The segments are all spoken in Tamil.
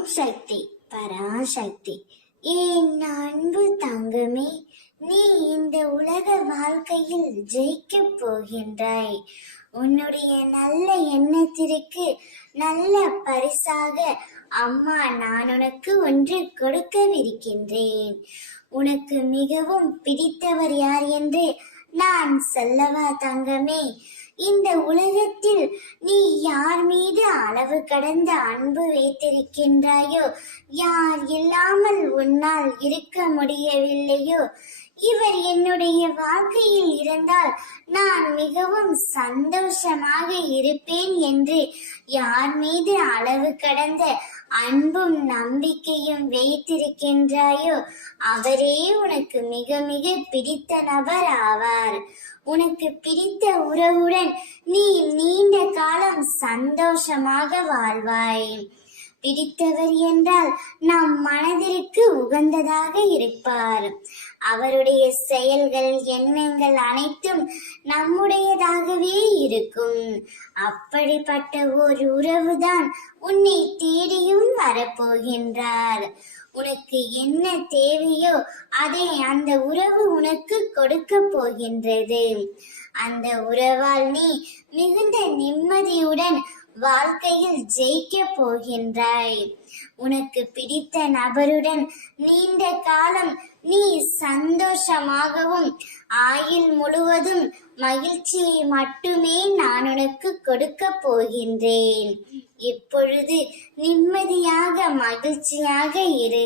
ஓம் சக்தி பராசக்தி. என் அன்பு தங்கமே, நீ இந்த உலக வாழ்க்கையில் ஜெயிக்கப் போகின்றாய். உன்னுடைய நல்ல எண்ணத்திற்கு நல்ல பரிசாக அம்மா நான் உனக்கு ஒன்று கொடுக்கவிருக்கின்றேன். உனக்கு மிகவும் பிடித்தவர் யார் என்று நான் சொல்லவா தங்கமே? இந்த உலகத்தில் நீ யார் மீது அளவு கடந்த அன்பு வைத்திருக்கின்றாயோ, யார் இல்லாமல் உன்னால் இருக்க முடியவில்லையோ, இவர் என்னுடைய வாழ்க்கையில் இருந்தால் நான் மிகவும் சந்தோஷமாக இருப்பேன் என்று யார் மீது அளவு கடந்த அன்பும் நம்பிக்கையும் வைத்திருக்கின்றாயோ, அவரே உனக்கு மிக மிக பிடித்த நபர் ஆவார். உனக்கு பிடித்த உறவுடன் நீ நீண்ட காலம் சந்தோஷமாக வாழ்வாய். பிடித்தவர் என்றால் நம் மனதிற்கு உகந்ததாக இருப்பார். அவருடைய செயல்கள் எண்ணங்கள் அனைத்தும் நம்முடையதாகவே இருக்கும். அப்படிப்பட்ட ஒரு உறவுதான் உன்னை தேடியும் வரப்போகின்றார். உனக்கு என்ன தேவையோ அதை அந்த உறவு உனக்கு கொடுக்க போகின்றது. அந்த உறவால் நீ மிகுந்த நிம்மதியுடன் வாழ்க்கையில் ஜெயிக்க போகின்றாய். உனக்கு பிடித்த நபருடன் நீண்ட காலம் நீ சந்தோஷமாகவும் ஆயுள் முழுவதும் மகிழ்ச்சியை மட்டுமே நான் உனக்கு கொடுக்க போகின்றேன். இப்பொழுது நிம்மதியாக மகிழ்ச்சியாக இரு.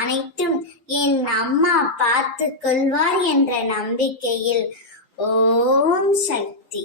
அனைத்தும் என் அம்மா பார்த்து கொள்வார் என்ற நம்பிக்கையில். ஓம் சக்தி.